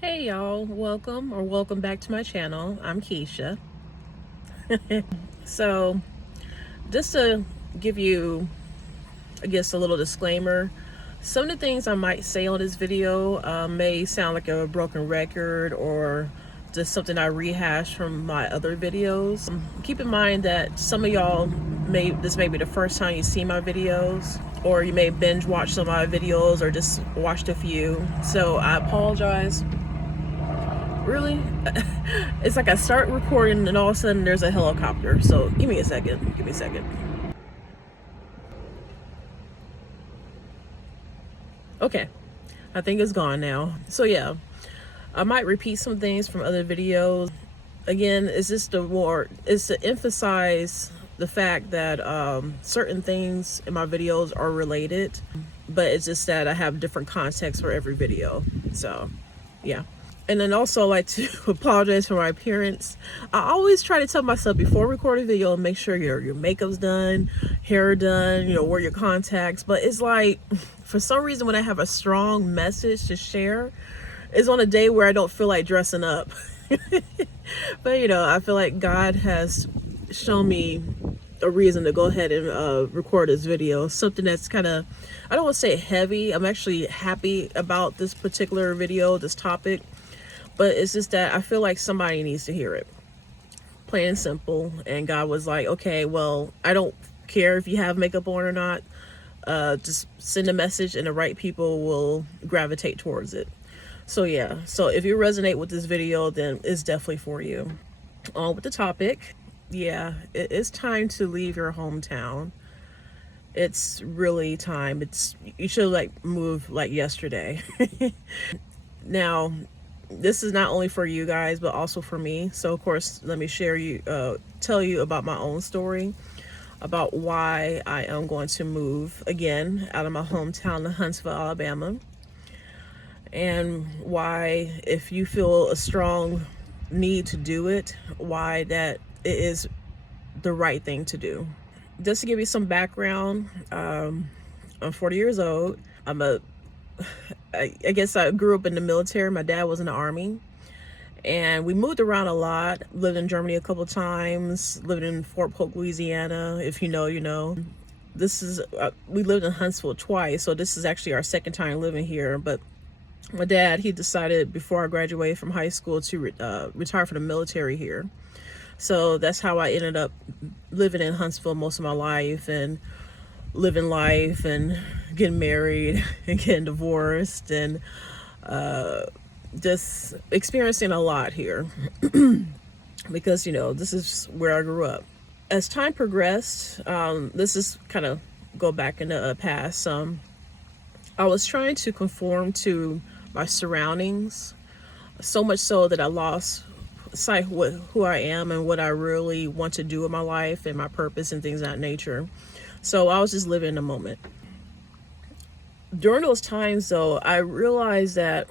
Hey y'all, welcome back to my channel. I'm Keisha. So, just to give you, I guess, a little disclaimer, some of the things I might say on this video may sound like a broken record or just something I rehashed from my other videos. Keep in mind that some of y'all this may be the first time you see my videos, or you may binge watch some of my videos or just watched a few. So I apologize. Really? It's like I start recording and all of a sudden there's a helicopter. So give me a second. Give me a second. Okay. I think it's gone now. So yeah, I might repeat some things from other videos. Again, it's to emphasize the fact that certain things in my videos are related, but it's just that I have different contexts for every video. So yeah. And then also, I like to apologize for my appearance. I always try to tell myself before recording a video, make sure your makeup's done, hair done, wear your contacts. But it's like, for some reason, when I have a strong message to share, it's on a day where I don't feel like dressing up. But I feel like God has shown me a reason to go ahead and record this video. Something that's kind of, I don't want to say heavy. I'm actually happy about this particular video, this topic. But it's just that I feel like somebody needs to hear it. Plain and simple. And God was like, okay, well, I don't care if you have makeup on or not. Just send a message and the right people will gravitate towards it. So yeah, so if you resonate with this video, then it's definitely for you. On with the topic. Yeah, it's time to leave your hometown. It's really time. You should move like yesterday. Now, this is not only for you guys but also for me. So of course, let me tell you about my own story about why I am going to move again out of my hometown of Huntsville, Alabama, and why, if you feel a strong need to do it, why that it is the right thing to do. Just to give you some background, I'm 40 years old. I guess I grew up in the military. My dad was in the Army, and we moved around a lot. Lived in Germany a couple times, lived in Fort Polk, Louisiana. If you know, you know. We lived in Huntsville twice, so this is actually our second time living here. But my dad, he decided before I graduated from high school to retire from the military here. So that's how I ended up living in Huntsville most of my life, and living life and getting married and getting divorced, and just experiencing a lot here because this is where I grew up. As time progressed, this is kind of go back in the past. I was trying to conform to my surroundings, so much so that I lost sight of who I am and what I really want to do in my life and my purpose and things of that nature. So I was just living in the moment. During those times, though, I realized that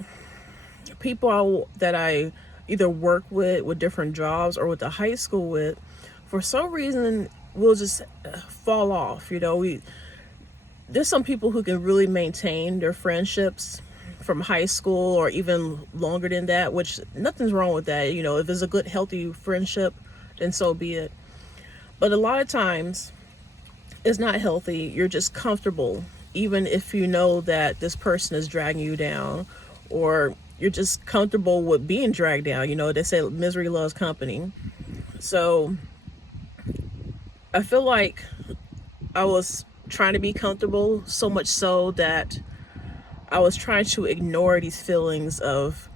people that I either work with different jobs, or with the high school with, for some reason, will just fall off. There's some people who can really maintain their friendships from high school or even longer than that, which nothing's wrong with that. If it's a good, healthy friendship, then so be it. But a lot of times, it's not healthy. You're just comfortable, even if you know that this person is dragging you down, or you're just comfortable with being dragged down. They say misery loves company. So I feel like I was trying to be comfortable, so much so that I was trying to ignore these feelings of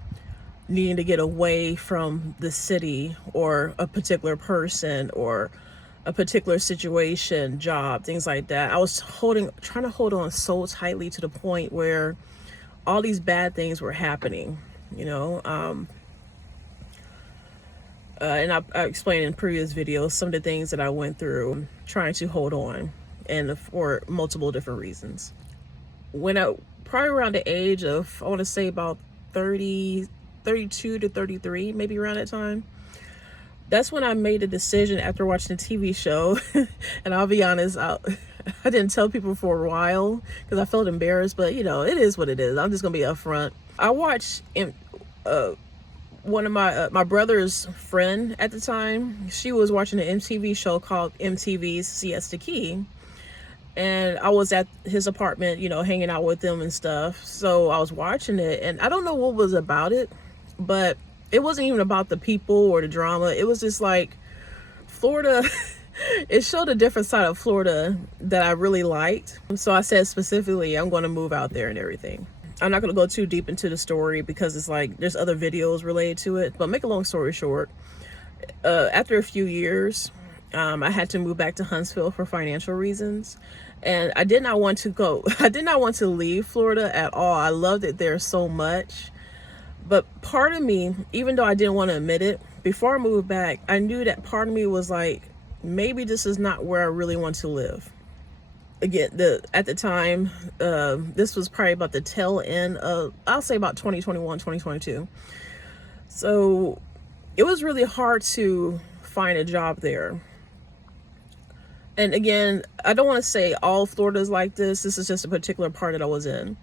needing to get away from the city or a particular person or a particular situation, job, things like that. I was trying to hold on so tightly to the point where all these bad things were happening, and I explained in previous videos some of the things that I went through trying to hold on, and for multiple different reasons. Probably around the age of, I want to say about 32 to 33, maybe around that time, that's when I made a decision after watching the TV show. And I'll be honest, I didn't tell people for a while because I felt embarrassed, but it is what it is. I'm just gonna be upfront. I watched one of my brother's friend at the time, she was watching an MTV show called MTV's Siesta Key, and I was at his apartment, you know, hanging out with them and stuff. So I was watching it, and I don't know what was about it, but it wasn't even about the people or the drama. It was just like Florida. It showed a different side of Florida that I really liked. So I said specifically, I'm going to move out there and everything. I'm not going to go too deep into the story because it's like there's other videos related to it. But make a long story short, after a few years, I had to move back to Huntsville for financial reasons. And I did not want to go. I did not want to leave Florida at all. I loved it there so much. But part of me, even though I didn't want to admit it, before I moved back, I knew that part of me was like, maybe this is not where I really want to live. Again, at the time, this was probably about the tail end of, I'll say about 2021, 2022. So it was really hard to find a job there. And again, I don't want to say all Florida is like this. This is just a particular part that I was in.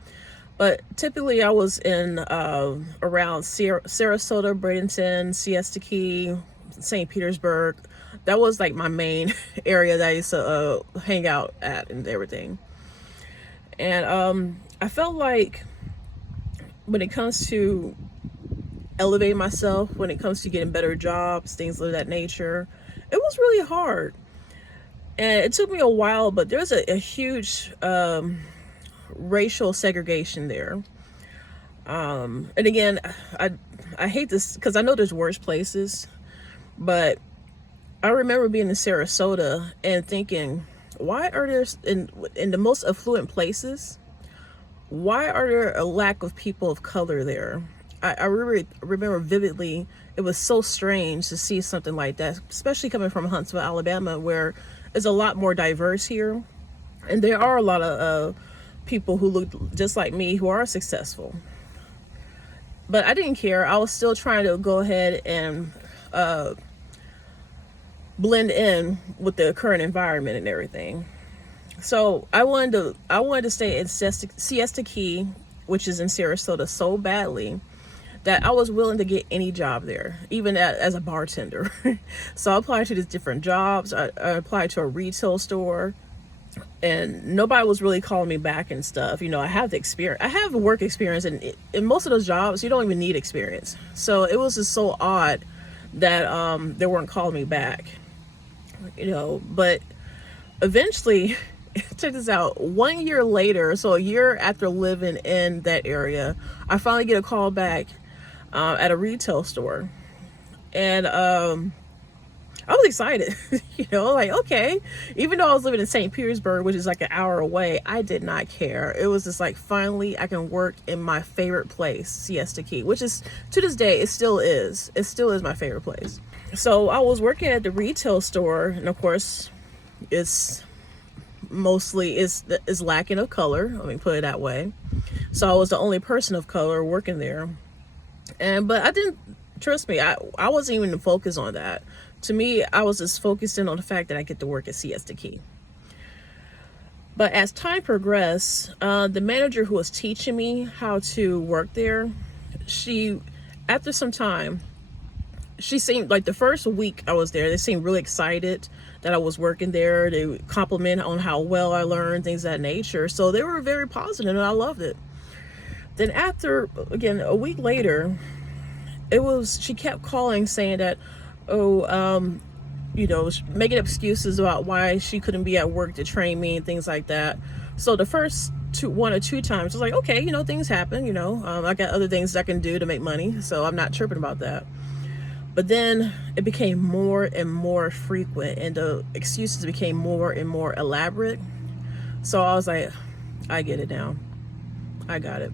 But typically I was in around Sarasota, Bradenton, Siesta Key, St. Petersburg. That was like my main area that I used to hang out at and everything. And I felt like when it comes to elevating myself, when it comes to getting better jobs, things of that nature, it was really hard. And it took me a while, but there's a huge racial segregation there. And again, I hate this because I know there's worse places, but I remember being in Sarasota and thinking, why are there in the most affluent places, why are there a lack of people of color there? I remember vividly, it was so strange to see something like that, especially coming from Huntsville, Alabama, where it's a lot more diverse here. And there are a lot of people who look just like me who are successful. But I didn't care. I was still trying to go ahead and blend in with the current environment and everything. So I wanted to stay in Siesta Key, which is in Sarasota, so badly that I was willing to get any job there, even as a bartender. So I applied to these different jobs. I applied to a retail store, and nobody was really calling me back and stuff. You know, I have the experience. I have work experience, and in most of those jobs, you don't even need experience. So it was just so odd that they weren't calling me back. You know, but eventually, check this out. 1 year later, so a year after living in that area, I finally get a call back at a retail store, and I was excited. You know, like, okay, even though I was living in St. Petersburg, which is like an hour away, I did not care. It was just like, finally I can work in my favorite place, Siesta Key, which is, to this day, it still is my favorite place. So I was working at the retail store, and of course it's mostly is lacking of color, let me put it that way. So I was the only person of color working there. But I didn't, trust me, I wasn't even focused on that. To me, I was just focusing on the fact that I get to work at Siesta Key. But as time progressed, the manager who was teaching me how to work there, after some time, she seemed like, the first week I was there, they seemed really excited that I was working there. They would compliment on how well I learned, things of that nature. So they were very positive, and I loved it. Then after, again, a week later, she kept calling saying that, you know, making excuses about why she couldn't be at work to train me and things like that. So the first one or two times, I was like, okay, you know, things happen, you know, I got other things I can do to make money, so I'm not tripping about that. But then it became more and more frequent, and the excuses became more and more elaborate. So I was like, I get it now. I got it.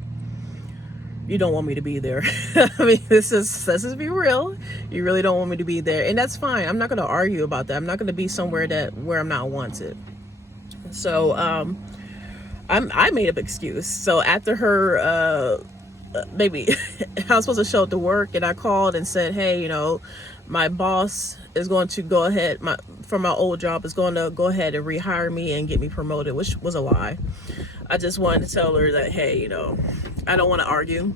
You don't want me to be there. I mean, let's just be real. You really don't want me to be there, and that's fine. I'm not going to argue about that. I'm not going to be somewhere where I'm not wanted. So I made up excuse. So after her, maybe I was supposed to show up to work, and I called and said, hey, you know, my boss is going to go ahead, from my old job, is going to go ahead and rehire me and get me promoted, which was a lie. I just wanted to tell her that, hey, you know, I don't want to argue.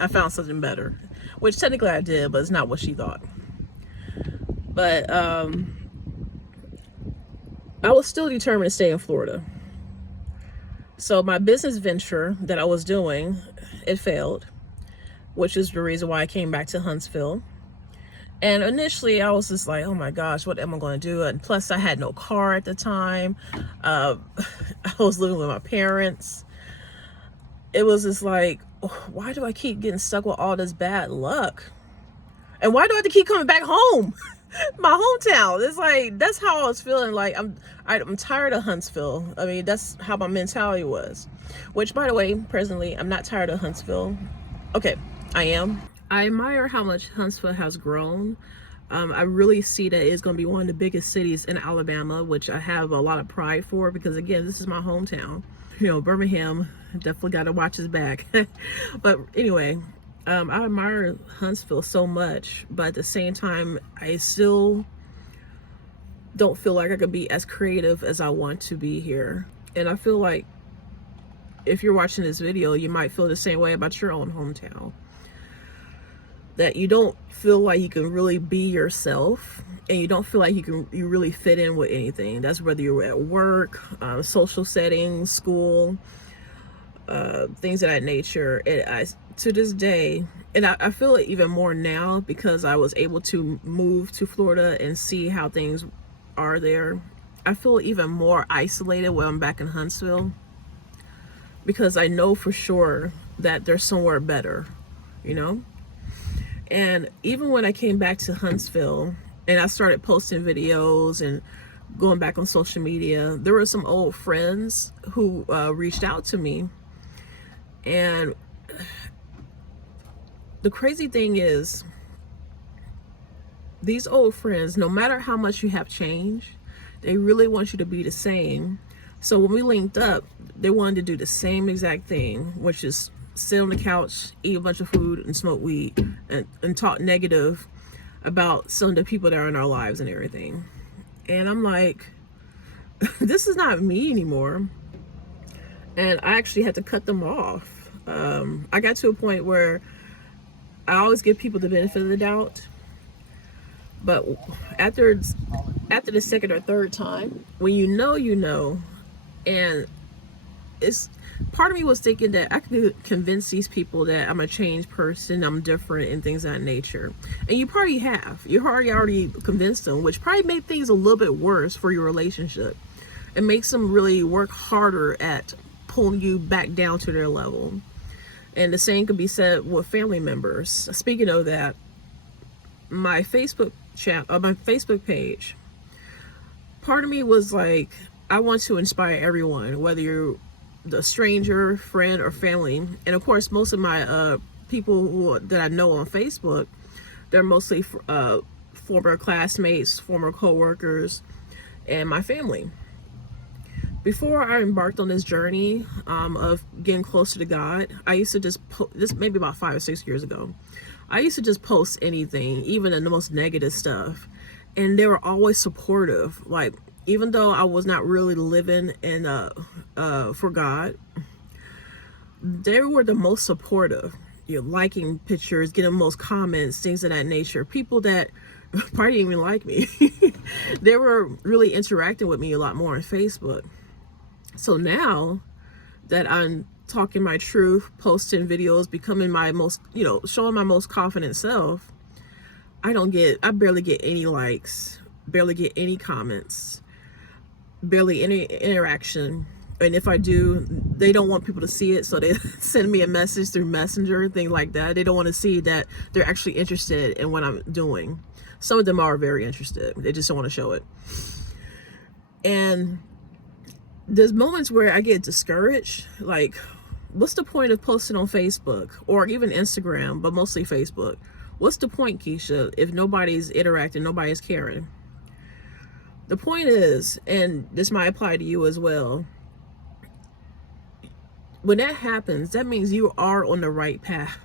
I found something better. which technically I did, but it's not what she thought. But I was still determined to stay in Florida. So my business venture that I was doing, it failed, which is the reason why I came back to Huntsville. And initially I was just like, oh my gosh, what am I going to do? And plus I had no car at the time. I was living with my parents. It was just like, why do I keep getting stuck with all this bad luck? And why do I have to keep coming back home? My hometown. It's like, that's how I was feeling. Like, I'm tired of Huntsville. I mean, that's how my mentality was. Which, by the way, presently, I'm not tired of Huntsville. Okay, I am. I admire how much Huntsville has grown. I really see that it's going to be one of the biggest cities in Alabama, which I have a lot of pride for because, again, this is my hometown. You know, Birmingham, definitely got to watch his back. But anyway, I admire Huntsville so much, but at the same time, I still don't feel like I could be as creative as I want to be here. And I feel like if you're watching this video, you might feel the same way about your own hometown. That you don't feel like you can really be yourself, and you don't feel like you really fit in with anything. That's whether you're at work, social settings, school, things of that nature. And to this day, and I feel it even more now because I was able to move to Florida and see how things are there. I feel even more isolated when I'm back in Huntsville because I know for sure that there's somewhere better, you know? And even when I came back to Huntsville and I started posting videos and going back on social media, there were some old friends who reached out to me. And the crazy thing is, these old friends, no matter how much you have changed, they really want you to be the same. So when we linked up, they wanted to do the same exact thing, which is sit on the couch, eat a bunch of food, and smoke weed, and talk negative about some of the people that are in our lives and everything. And I'm like, this is not me anymore. And I actually had to cut them off. I got to a point where I always give people the benefit of the doubt. But after the second or third time, when you know, and it's part of me was thinking that I could convince these people that I'm a changed person, I'm different, and things of that nature. And you probably have. You already convinced them, which probably made things a little bit worse for your relationship. It makes them really work harder at pulling you back down to their level. And the same could be said with family members. Speaking of that, my Facebook my Facebook page, part of me was like, I want to inspire everyone, whether you're the stranger, friend, or family. And of course, most of my people that I know on Facebook, they're mostly former classmates, former co-workers, and my family. Before I embarked on this journey of getting closer to God, I used to just this maybe about 5 or 6 years ago, I used to just post anything, even in the most negative stuff, and they were always supportive. Like, even though I was not really living in for God, they were the most supportive. You know, liking pictures, getting the most comments, things of that nature. People that probably didn't even like me, they were really interacting with me a lot more on Facebook. So now that I'm talking my truth, posting videos, becoming my most, showing my most confident self, I barely get any likes, barely get any comments, barely any interaction. And if I do, they don't want people to see it, so they send me a message through Messenger, things like that. They don't want to see that they're actually interested in what I'm doing. Some of them are very interested. They just don't want to show it. And there's moments where I get discouraged. Like, what's the point of posting on Facebook or even Instagram, but mostly Facebook? What's the point, Keisha, if nobody's interacting, nobody's caring? The point is, and this might apply to you as well, when that happens, that means you are on the right path.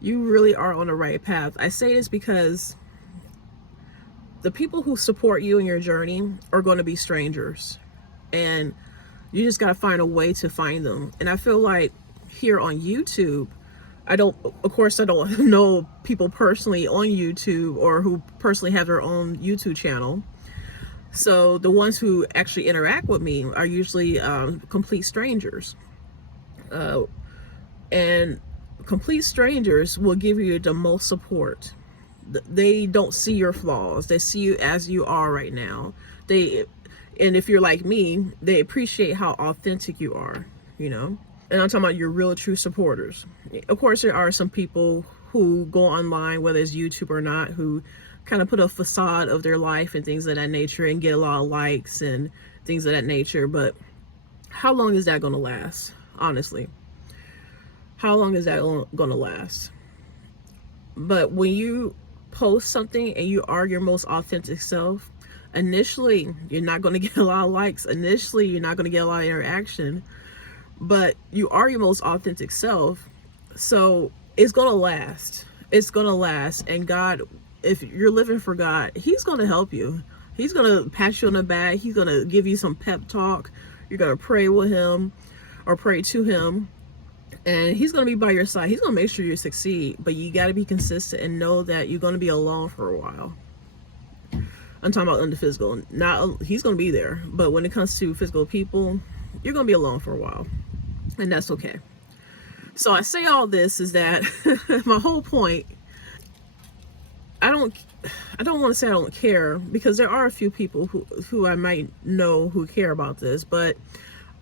You really are on the right path. I say this because the people who support you in your journey are going to be strangers, and you just got to find a way to find them. And I feel like here on YouTube, of course, I don't know people personally on YouTube or who personally have their own YouTube channel. So the ones who actually interact with me are usually complete strangers. And complete strangers will give you the most support. They don't see your flaws. They see you as you are right now. And if you're like me, they appreciate how authentic you are, you know? And I'm talking about your real true supporters. Of course, there are some people who go online, whether it's YouTube or not, who kind of put a facade of their life and things of that nature and get a lot of likes and things of that nature. But how long is that going to last? Honestly, how long is that going to last? But when you post something and you are your most authentic self, initially you're not going to get a lot of likes. Initially, you're not going to get a lot of interaction, but you are your most authentic self. So it's going to last. It's going to last. And God, if you're living for God, He's going to help you. He's going to pat you on the back. He's going to give you some pep talk. You're going to pray with Him or pray to Him. And He's going to be by your side. He's going to make sure you succeed. But you got to be consistent and know that you're going to be alone for a while. I'm talking about in the physical. Not, He's going to be there. But when it comes to physical people, you're going to be alone for a while. And that's okay. So I say all this is that my whole point, I don't want to say I don't care, because there are a few people who I might know who care about this, but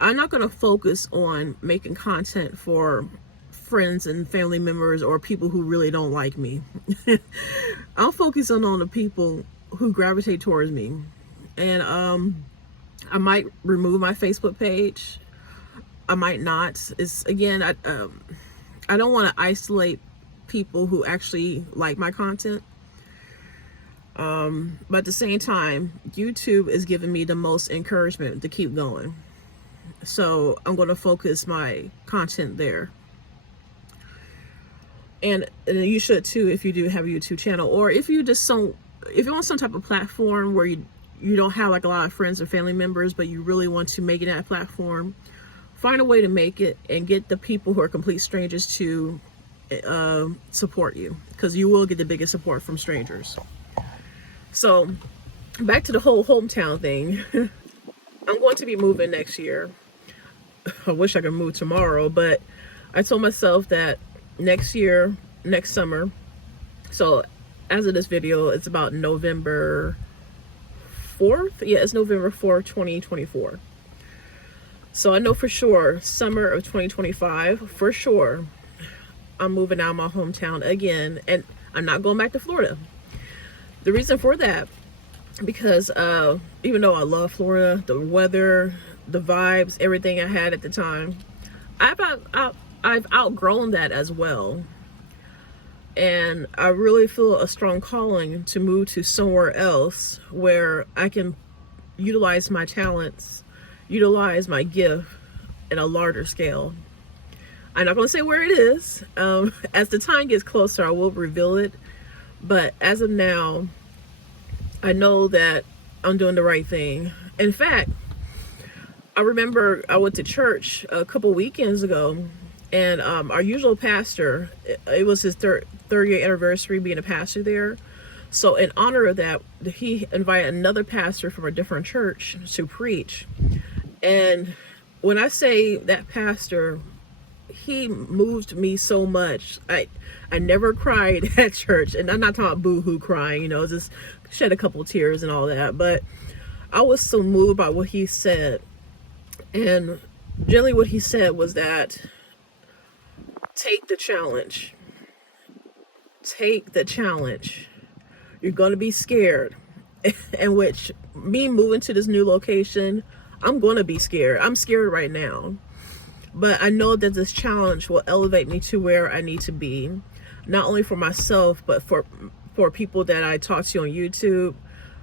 I'm not going to focus on making content for friends and family members or people who really don't like me. I'll focus on the people who gravitate towards me. And I might remove my Facebook page. I might not. It's, again, I don't want to isolate people who actually like my content. But at the same time, YouTube is giving me the most encouragement to keep going. So I'm going to focus my content there. And you should too, if you do have a YouTube channel, or if you just if you're on some type of platform where you don't have like a lot of friends or family members, but you really want to make it that platform, find a way to make it and get the people who are complete strangers to support you, because you will get the biggest support from strangers. So back to the whole hometown thing. I'm going to be moving next year. I wish I could move tomorrow, but I told myself that next year, next summer, so as of this video, it's about November 4th. Yeah, it's November 4th, 2024. So I know for sure, summer of 2025, for sure, I'm moving out of my hometown again, and I'm not going back to Florida. The reason for that, because even though I love Florida, the weather, the vibes, everything I had at the time, I've outgrown that as well. And I really feel a strong calling to move to somewhere else where I can utilize my talents, utilize my gift in a larger scale. I'm not going to say where it is. As the time gets closer, I will reveal it. But as of now, I know that I'm doing the right thing. In fact, I remember I went to church a couple weekends ago, and our usual pastor, it was his third year anniversary being a pastor there. So in honor of that, he invited another pastor from a different church to preach. And when I say that pastor, he moved me so much. I never cried at church, and I'm not talking about boo-hoo crying, you know, just shed a couple of tears and all that. But I was so moved by what he said. And generally what he said was that, take the challenge. Take the challenge. You're going to be scared. In which, me moving to this new location, I'm going to be scared. I'm scared right now. But I know that this challenge will elevate me to where I need to be. Not only for myself, but for people that I talk to on YouTube,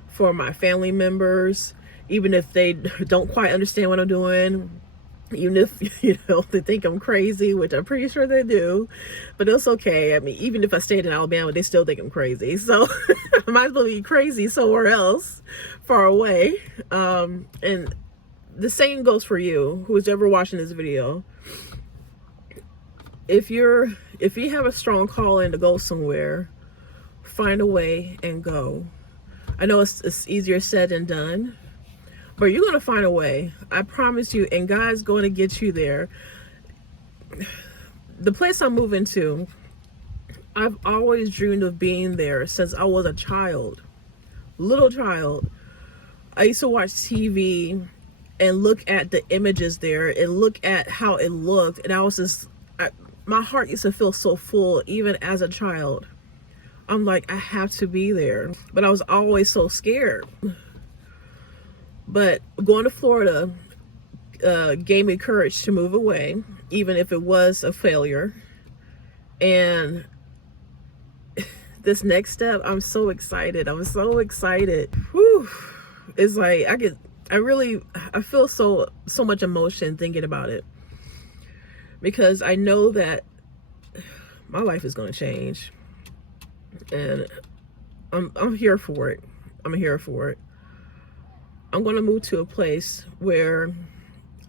for my family members, even if they don't quite understand what I'm doing, even if, you know, they think I'm crazy, which I'm pretty sure they do, but it's okay. I mean, even if I stayed in Alabama, they still think I'm crazy. So I might as well be crazy somewhere else, far away. And the same goes for you, who's ever watching this video. If you're if you have a strong calling to go somewhere, find a way and go. I know it's easier said than done, but you're going to find a way. I promise you, and God's going to get you there. The place I'm moving to, I've always dreamed of being there since I was a child, little child. I used to watch TV and look at the images there and look at how it looked, and I was just, my heart used to feel so full even as a child. I'm like, I have to be there, but I was always so scared. But going to Florida gave me courage to move away, even if it was a failure. And this next step, I'm so excited. I'm so excited. Whew. It's like I feel so much emotion thinking about it, because I know that my life is going to change, and I'm here for it. I'm here for it. I'm going to move to a place where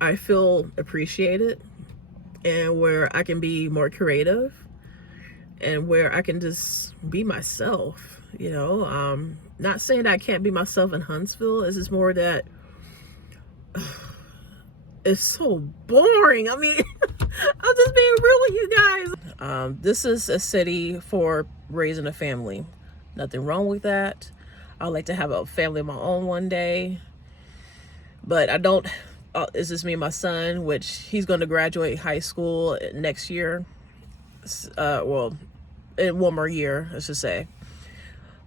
I feel appreciated, and where I can be more creative, and where I can just be myself, you know. Not saying that I can't be myself in Huntsville. It's just more that it's so boring. I mean, I'm just being real with you guys. This is a city for raising a family. Nothing wrong with that. I'd like to have a family of my own one day, but I don't. It's just me and my son, which he's going to graduate high school next year. Well, in one more year, I should say.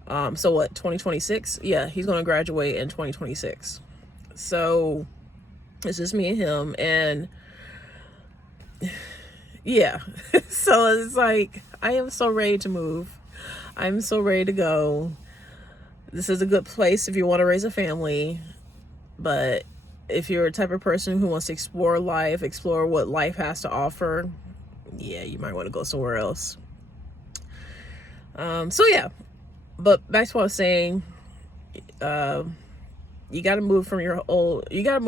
So what, 2026? Yeah, he's going to graduate in 2026. So it's just me and him, and yeah. So it's like, I am so ready to move. I'm so ready to go. This is a good place if you want to raise a family, but if you're a type of person who wants to explore life, explore what life has to offer, yeah, you might want to go somewhere else. So yeah, but back to what I was saying, you got to move from your hometown. You got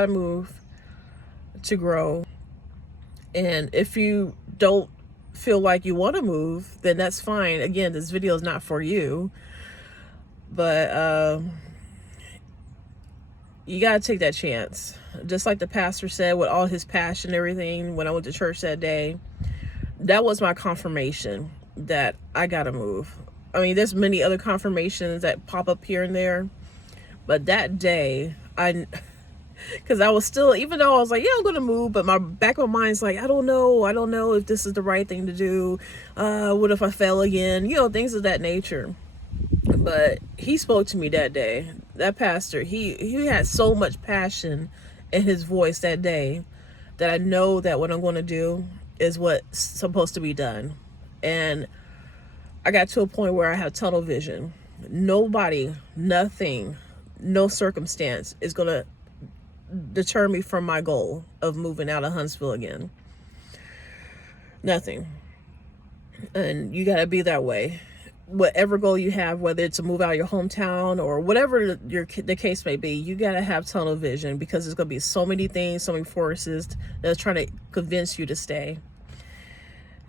to move to grow. And if you don't feel like you want to move, then that's fine. Again, this video is not for you, but you got to take that chance. Just like the pastor said, with all his passion and everything, when I went to church that day, that was my confirmation that I got to move. I mean, there's many other confirmations that pop up here and there, but that day, because I was still, even though I was like, yeah, I'm going to move, but my back of my mind's like, I don't know if this is the right thing to do. What if I fail again? You know, things of that nature. But he spoke to me that day. That pastor, he had so much passion in his voice that day that I know that what I'm going to do is what's supposed to be done. And I got to a point where I have tunnel vision. Nobody, nothing, no circumstance is going to deter me from my goal of moving out of Huntsville again. Nothing. And you got to be that way. Whatever goal you have, whether it's to move out of your hometown or whatever the case may be, you got to have tunnel vision, because there's going to be so many things, so many forces that's trying to convince you to stay.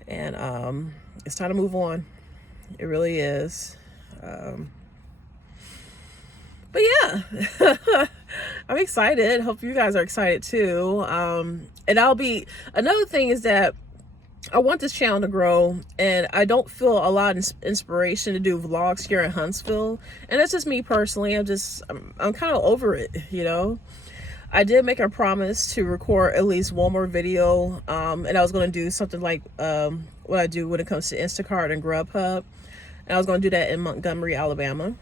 And it's time to move on. It really is. But yeah, I'm excited. Hope you guys are excited too. And another thing is that I want this channel to grow, and I don't feel a lot of inspiration to do vlogs here in Huntsville. And that's just me personally. I'm kind of over it, you know. I did make a promise to record at least one more video, and I was going to do something like what I do when it comes to Instacart and Grubhub. And I was going to do that in Montgomery, Alabama.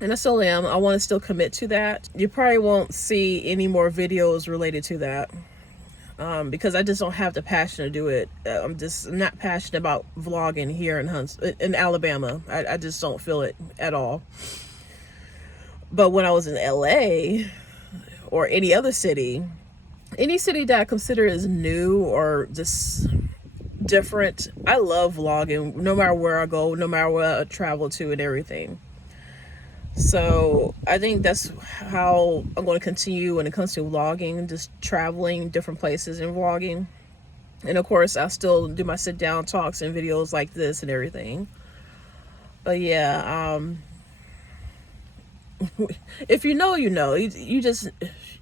And I still am. I want to still commit to that. You probably won't see any more videos related to that. Because I just don't have the passion to do it. I'm just not passionate about vlogging here in Alabama. I just don't feel it at all. But when I was in LA or any other city, any city that I consider is new or just different, I love vlogging no matter where I go, no matter where I travel to and everything. So I think that's how I'm going to continue when it comes to vlogging, just traveling different places and vlogging. And of course, I'll still do my sit down talks and videos like this and everything. But yeah, if you know, you know. You just,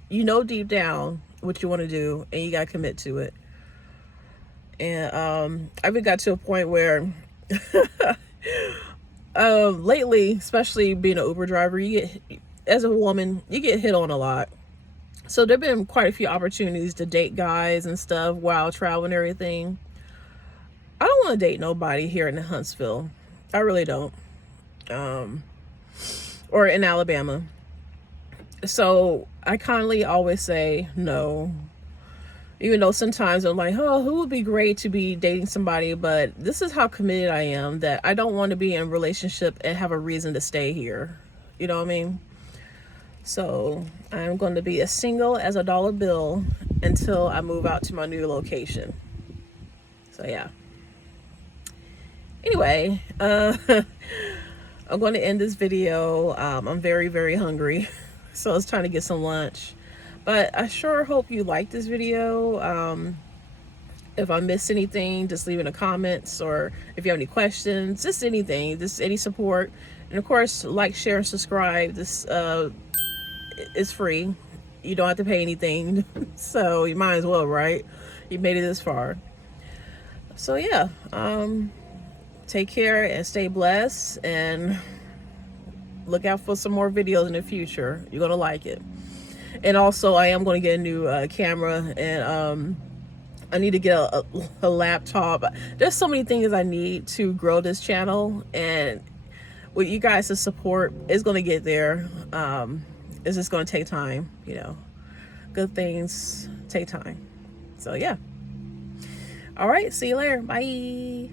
you know deep down what you want to do, and you got to commit to it. And I even got to a point where lately, especially being an Uber driver, you get, as a woman, you get hit on a lot. So there've been quite a few opportunities to date guys and stuff while traveling and everything. I don't want to date nobody here in Huntsville. I really don't. Or in Alabama. So I kindly always say no. Even though sometimes I'm like, oh, who would be great to be dating somebody? But this is how committed I am, that I don't want to be in a relationship and have a reason to stay here. You know what I mean? So I'm going to be as single as a dollar bill until I move out to my new location. So yeah. Anyway, I'm going to end this video. I'm very, very hungry. So it's time to get some lunch. But I sure hope you like this video. If I missed anything, just leave in the comments, or if you have any questions, just anything, just any support. And of course, like, share, and subscribe. This is free. You don't have to pay anything. So you might as well, right? You made it this far. So yeah, take care and stay blessed, and look out for some more videos in the future. You're gonna like it. And also, I am going to get a new camera, and I need to get a laptop. There's so many things I need to grow this channel, and with you guys' support, it's going to get there. It's just going to take time, you know. Good things take time. So yeah. All right, see you later. Bye.